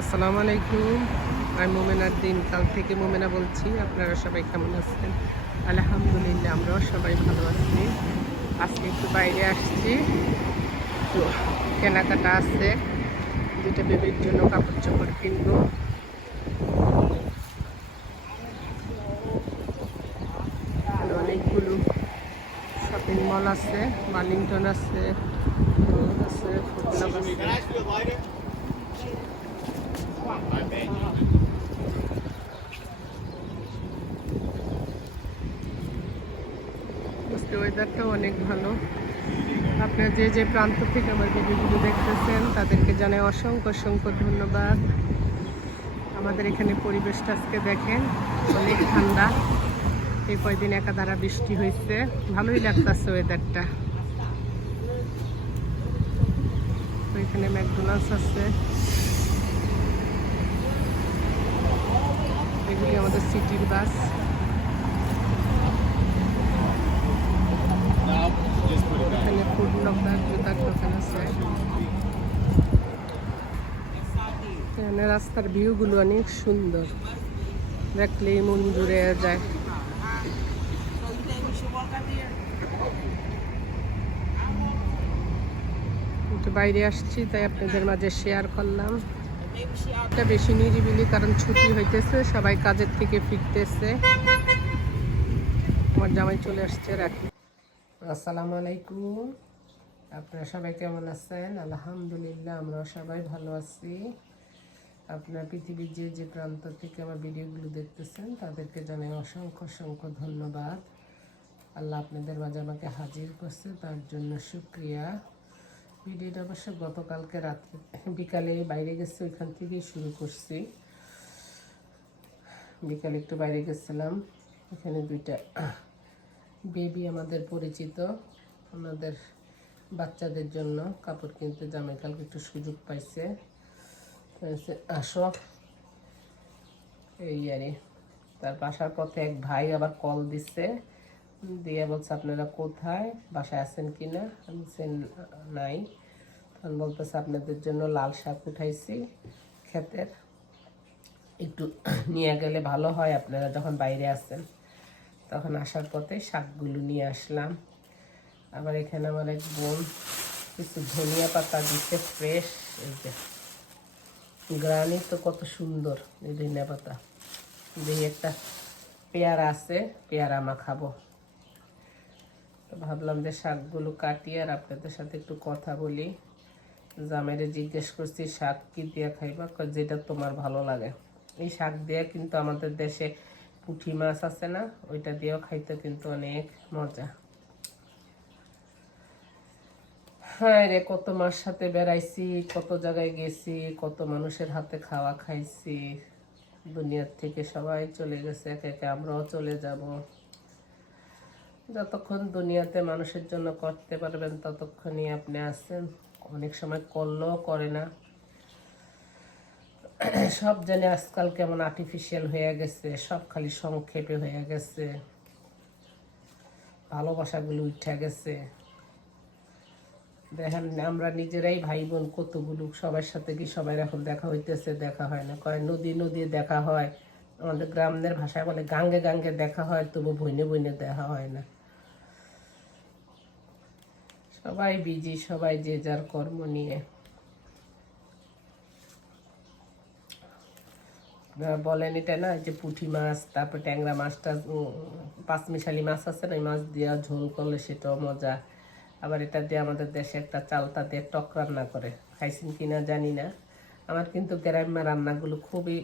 আসসালামু আলাইকুম। আমি মোমেনার দিন কাল থেকে মোমেনা বলছি, আপনারা সবাই কেমন আছেন? আলহামদুলিল্লাহ, আমরাও সবাই ভালো আছি। আজকে একটু বাইরে আসছি। তো কেনাকাটা আছে। যেটা বেবির জন্য কাপড় চোপড় কিনবো অনেকগুলো শপিং মল আছে বার্লিংটন আছে আছে। আজকে ওয়েদারটাও অনেক ভালো। আপনারা যে যে প্রান্ত থেকে আমার ভিডিওগুলো দেখতেছেন, তাদেরকে জানাই অসংখ্য অসংখ্য ধন্যবাদ। আমাদের এখানে পরিবেশটা আজকে দেখেন, অনেক ঠান্ডা। এই কয়দিন একাধারা বৃষ্টি হয়েছে ভালোই লাগতেছে ওয়েদারটা তো এখানে ম্যাকডোনাল্ডস আছে। এগুলি আমাদের সিটির বাস। এখানে ফুড লকার জুতার দোকান আছে। এখানে রাস্তার ভিউগুলো অনেক সুন্দর। দেখলেই মন জুড়ে যায়। বাইরে আসছি, তাই আপনাদের মাঝে শেয়ার করলাম। এটা বেশি নিরিবিলি কারণ ছুটি হইতেছে, সবাই কাজের থেকে ফিরতেছে। আমার জামাই চলে আসছে, রাখি। আসসালামু আলাইকুম। আপনারা সবাই কেমন আছেন? আলহামদুলিল্লাহ আমরা সবাই ভালো আছি। আপনার পৃথিবীর যে যে প্রান্ত থেকে আমার ভিডিওগুলো দেখতেছেন, তাদেরকে জানাই অসংখ্য অসংখ্য ধন্যবাদ। আল্লাহ আপনাদের মাঝে আমাকে হাজির করছে, তার জন্য শুক্রিয়া। ভিডিওটা অবশ্য গতকালকে রাত্রে বিকালে বাইরে গেছে, ওইখান থেকেই শুরু করছি। বিকালে একটু বাইরে গেছিলাম। এখানে দুইটা বেবি আমাদের পরিচিত আমাদের বাচ্চাদের জন্য কাপড় কিনতে জামাই কালকে একটু সুযোগ পাইছে। আসো এই আরে তার বাসার পথে এক ভাই আবার কল দিচ্ছে দিয়ে বলছে, আপনারা কোথায়? বাসায় আছেন কি না আমি নাই। তখন বলতেছে, আপনাদের জন্য লাল শাক উঠাইছি ক্ষেতের। একটু নিয়ে গেলে ভালো হয়, আপনারা যখন বাইরে আসেন তখন আসার পথে শাকগুলো নিয়ে আসলাম। আবার এখানে আমার এক বোন কিছু ধনিয়া পাতা দিচ্ছে ফ্রেশ গ্রানি তো কত সুন্দর এই ধনিয়া পাতা। দেখি একটা পেয়ারা আছে, পেয়ারা মা খাব তো ভাবলাম যে শাকগুলো কাটি আর আপনাদের সাথে একটু কথা বলি। জামাইরে জিজ্ঞেস করছি, শাক কি দিয়া খাইবা? যেটা তোমার ভালো লাগে। এই শাক দিয়ে কিন্তু আমাদের দেশে পুঁটি মাছ আছে না, ওইটা দিয়েও খাইতে কিন্তু অনেক মজা। হ্যাঁ রে, কত মার সাথে বেড়াইছি, কত জায়গায় গেছি, কত মানুষের হাতে খাওয়া খাইছি। দুনিয়ার থেকে সবাই চলে গেছে, একে একে আমরাও চলে যাব। যতক্ষণ দুনিয়াতে মানুষের জন্য করতে পারবেন, ততক্ষণই আপনি আছেন। অনেক সময় করলেও করে না। সব জানে আজকাল কেমন আর্টিফিশিয়াল হয়ে গেছে, সব খালি সংক্ষেপে হয়ে গেছে। ভালোবাসাগুলো উঠে গেছে। দেখেন, আমরা নিজেরাই ভাই বোন কতগুলো সবার সাথে কি সবাই এখন দেখা হইতেছে, দেখা হয় না। কয়, নদী নদী দেখা হয়। আমাদের গ্রামদের ভাষায় বলে, গাঙ্গে গাঙ্গে দেখা হয়, তবু বইনে বইনে দেখা হয় না। সবাই বিজি সবাই যে যার কর্ম নিয়ে। বলেন এটা না, যে পুঁটি মাছ, তারপর ট্যাংরা মাছটা পাঁচমিশালি মাছ আছে না ওই মাছ দিয়ে ঝোল করলে সেটাও মজা। আবার এটা দিয়ে আমাদের দেশে একটা চালতা দিয়ে টক রান্না করে। খাইছেন কিনা জানি না। আমার কিন্তু গ্রাম্য রান্নাগুলো খুবই,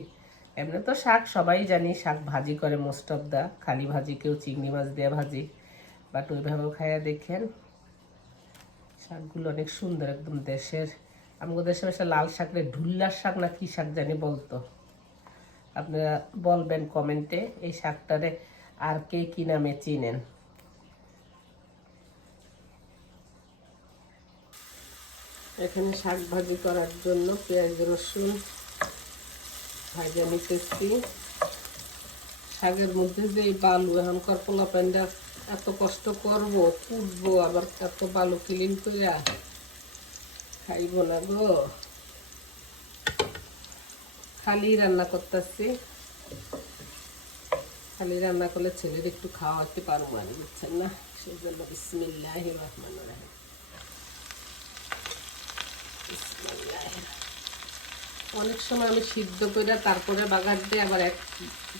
এমনি তো শাক, সবাই জানি শাক ভাজি করে মোস্ট অফ দা খালি ভাজি কেউ চিংড়ি মাছ দিয়ে ভাজি। বাট ওইভাবেও খাইয়া দেখেন। শাকগুলো অনেক সুন্দর একদম দেশের, আমাদের দেশে বাসা লাল শাক রে ঢুল্লার শাক না কি শাক জানি বলতো? আপনারা বলবেন কমেন্টে এই শাকটারে আর কে কি নামে চিনেন। এখানে শাক ভাজি করার জন্য পেঁয়াজ, রসুন ভাজা নিতেছি। শাকের মধ্যে যে বালু এখনকার পোলা প্যান্ডা এত কষ্ট করব কুটবো আবার এত ভালো ক্লিন করিয়া খাইব না গো। খালি রান্না করতেছি। খালি রান্না করলে ছেলের একটু খাওয়াতে পারব আর, বুঝছেন না? সেই জন্য বিসমিল্লাহ রহমান রাহিম। অনেক সময় আমি সিদ্ধ করে তারপরে বাগার দিই, আবার এক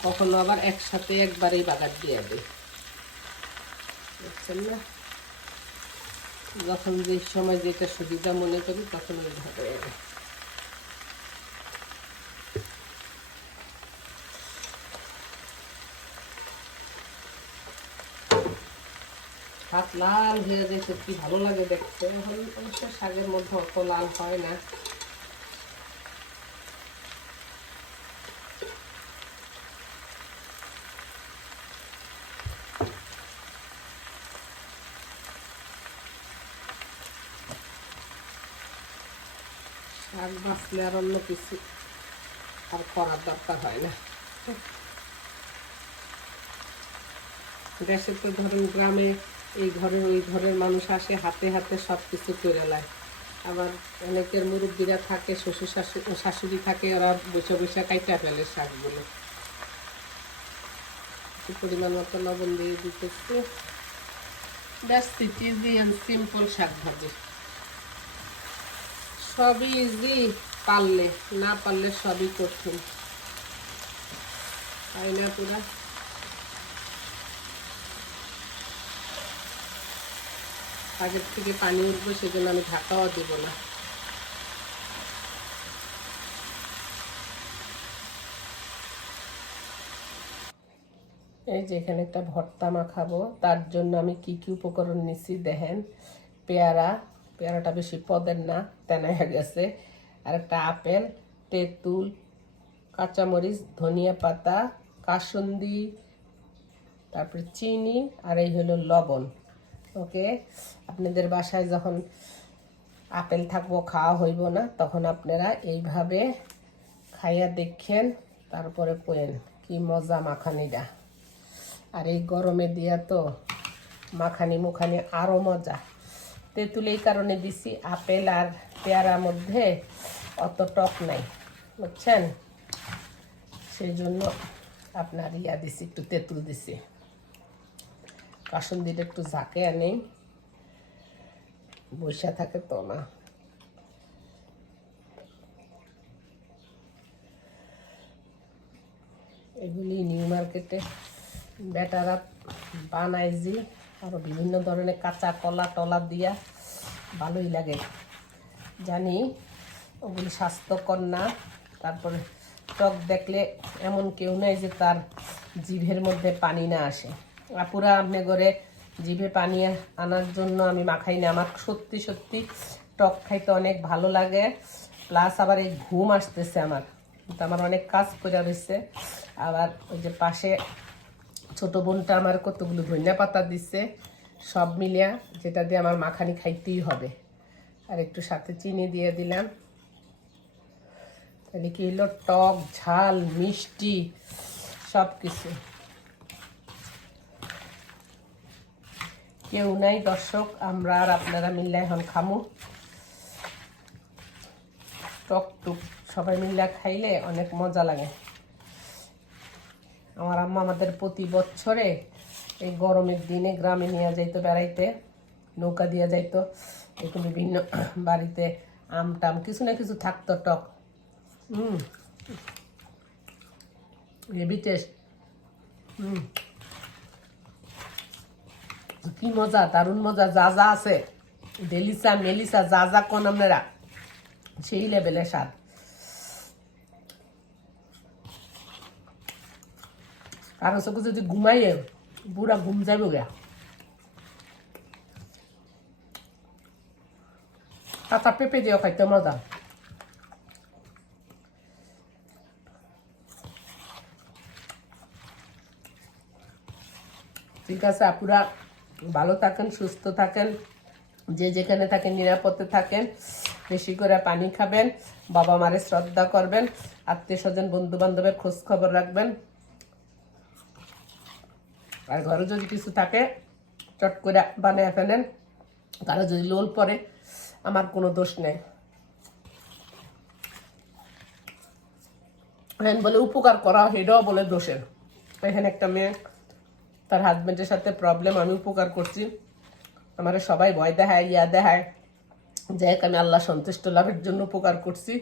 কখনো আবার একসাথে একবারেই বাগার দিয়ে দিই। বুঝছেন না। যখন যে সময় যেটা সুবিধা মনে করি, তখন ওইভাবে। হাত লাল হয়ে যেতে কি ভালো লাগে দেখতে। এখন অবশ্য শাকের মধ্যে অত লাল হয় না। শাক বাঁচলে আর অন্য কিছু আর করার দরকার হয় না। দেশে তো ধরুন গ্রামে এই ঘরের ওই ঘরের মানুষ আসে, হাতে হাতে সব কিছু করে লায় আবার অনেকের মুরব্বীরা থাকে, শ্বশুর শাশু শাশুড়ি থাকে, ওরা বসে বসে কাইটা ফেলে শাকগুলো। পরিমাণ মতো লবণ দিয়ে দিতেছি। ব্যাস ইজি অ্যান্ড সিম্পল শাক ভাজি। সবই ইজি পারলে, না পারলে সবই কঠিন। তাই না পুরা? আগের থেকে পানি উঠবো, সেজন্য আমি ঢাকাও দেবো না। এই যে এখানে একটা ভর্তা মাখাবো, তার জন্য আমি কি কি উপকরণ নিছি দেখেন। পেয়ারা পেয়ারাটা বেশি পদের না তেনা হয়ে গেছে। আর একটা আপেল, তেঁতুল, কাঁচামরিচ, ধনিয়া পাতা, কাসুন্দি, তারপরে চিনি, আর এই হলো লবণ। ওকে? আপনাদের বাসায় যখন আপেল থাকব, খাওয়া হইব না, তখন আপনারা এইভাবে খাইয়া দেখেন, তারপরে কোয়েন কি মজা মাখানিটা। আর এই গরমে দিয়া তো মাখানি মুখানি আরও মজা। তেঁতুল এই কারণে দিছি। আপেল আর পেয়ারার মধ্যে অত টক নাই, বুঝছেন? সেই জন্য আপনার ইয়া দিছি, একটু তেঁতুল দিছি। কাসন দিলে একটু ঝাঁকে আনেই বৈশা থাকে তো না। এগুলি নিউ মার্কেটে বেটারা বানায় যে। আরও বিভিন্ন ধরনের কাঁচা কলা টলা দিয়া ভালোই লাগে। জানি ওগুলি স্বাস্থ্যকর না, তারপরে টক দেখলে এমন কেউ নেই যে তার জিভের মধ্যে পানি না আসে। আপুরা আপনি করে জিভে পানি আনার জন্য আমি মাখাই না, আমার সত্যি সত্যি টক খাইতে অনেক ভালো লাগে, প্লাস আবার এই ঘুম আসতেছে আমার। তো আমার অনেক কাজ করে রয়েছে আবার ওই যে পাশে ছোট বোনটা আমার কতগুলো ধনিয়া পাতা দিচ্ছে সব মিলিয়া যেটা দিয়ে আমার মাখানি খাইতেই হবে। আর একটু সাথে চিনি দিয়ে দিলাম। তাহলে কি হলো টক, ঝাল, মিষ্টি সব কিছু কেউ নাই দর্শক, আমরা আর আপনারা মিললে এখন খামু। টক টুক সবাই মিলে খাইলে অনেক মজা লাগে। আমার আম্মা আমাদের প্রতি বছরে এই গরমের দিনে গ্রামে নিয়ে যাইতো, বেড়াইতে, নৌকা দিয়ে যাইতো। একটু বিভিন্ন বাড়িতে আম টাম, কিছু না কিছু থাকতো টক। হুম। হেভি টেস্ট হুম। কি মজা, দারুণ মজা, যা যা আছে। ডেলিসা, মেলিসা, যা যা কোন আপনারা। সেই লেভেলের স্বাদ। কারও চোখে যদি ঘুমাইয়ে পুরা ঘুম যাইব গা কাঁচা পেঁপে দিও খাইতে মজা। ঠিক আছে আপুরা ভালো থাকেন, সুস্থ থাকেন, যে যেখানে থাকেন, নিরাপদে থাকেন, বেশি করে পানি খাবেন, বাবা মারে শ্রদ্ধা করবেন, আত্মীয় স্বজন বন্ধু বান্ধবের খোঁজ খবর রাখবেন। আর ঘরে যদি কিছু থাকে, চট করে বানিয়ে ফেলেন। তারা যদি লোল পরে, আমার কোনো দোষ নেই। এখন বলে, উপকার করা এটাও বলে দোষের। এখানে একটা মেয়ে, তার হাজবেন্ডের সাথে প্রবলেম আমি উপকার করছি। আমার সবাই ভয় দেখায়, ইয়া দেখায়, যে আমি আল্লাহ সন্তুষ্ট, লাভের জন্য উপকার করছি।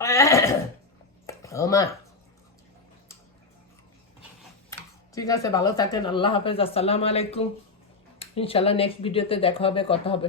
ও মা ঠিক আছে, ভালো থাকেন, আল্লাহ হাফেজ, আসসালামু আলাইকুম। ইনশাল্লাহ নেক্সট ভিডিওতে দেখা হবে, কথা হবে।